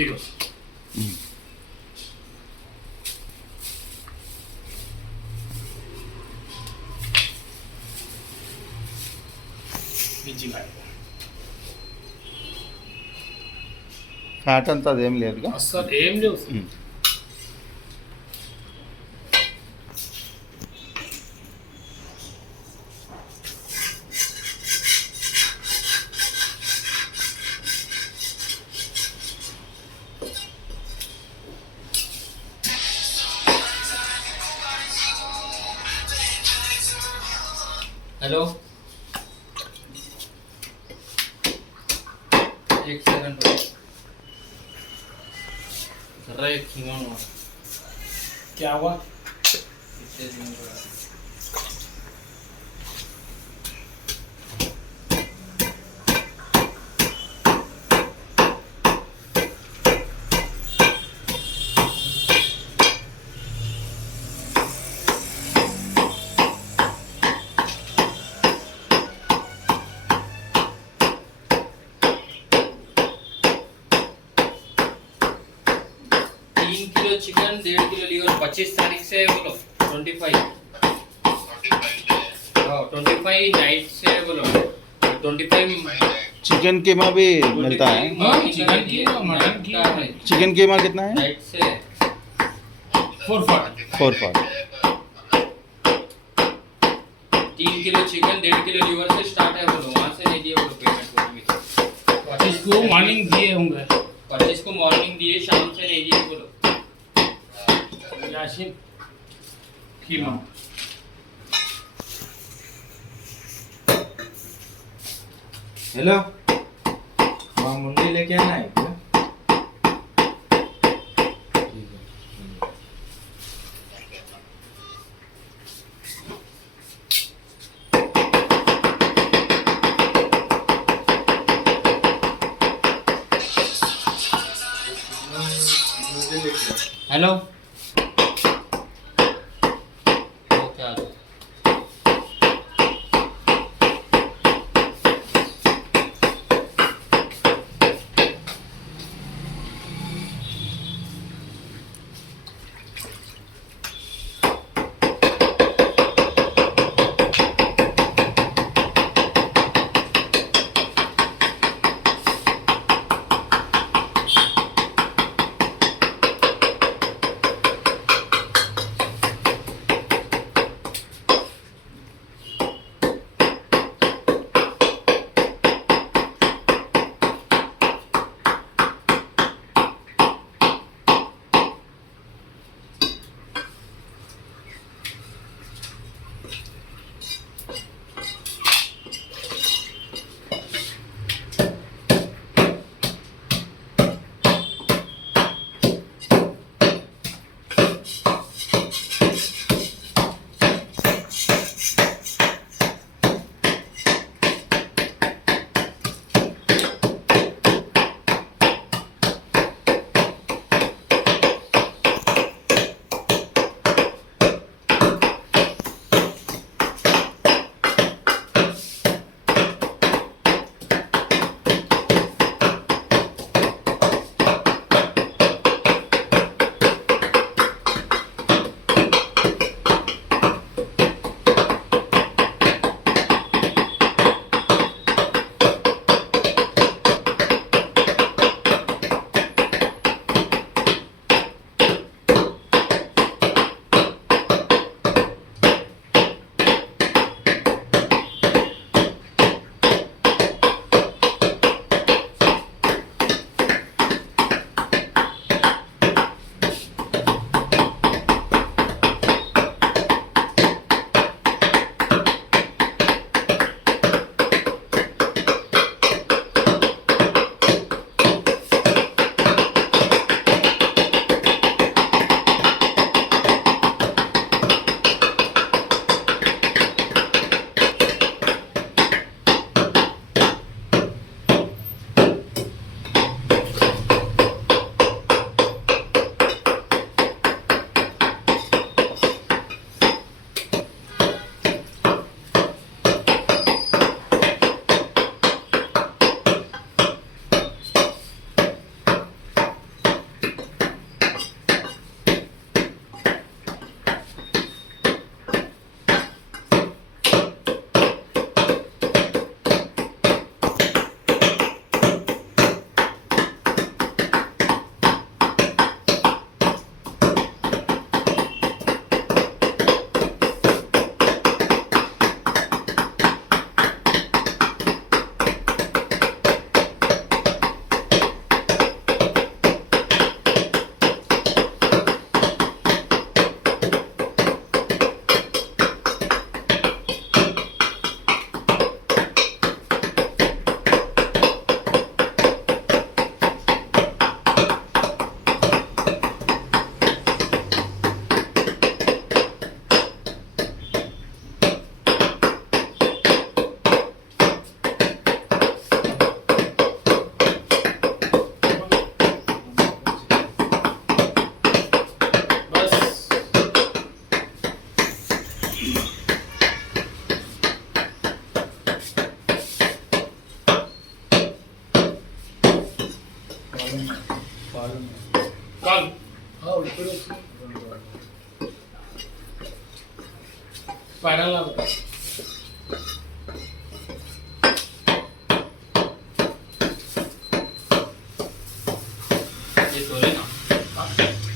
Hijos. Fat అంతా అదేం లేదుగా అసలు ఏం లేవు. हेलो, एक सेकंड कर रहा है खीमा क्या हुआ? कितने दिन का 3 किलो चिकन 1.5 किलो लीवर 25 तारीख से बोलो 25 25 नाइट से बोलो 25 चिकन कीमा भी मिलता है। चिकन कीमा मटन कीमा चिकन कीमा कितना है? नाइट से 4 3 किलो चिकन 1.5 किलो लीवर से स्टार्ट है बोलो, वहाँ से नहीं दिए बोलो पेमेंट बोलो। 25 को मॉर्निंग दिए होंगे। 25 को मॉर्निंग दिए, शाम से नहीं दिए बोलो। यासीन कीमा हेलो, वहाँ मुंडी लेके आना है क्या? हेलो ओके आ जाओ। कॉल पाडायला होता ये तोले ना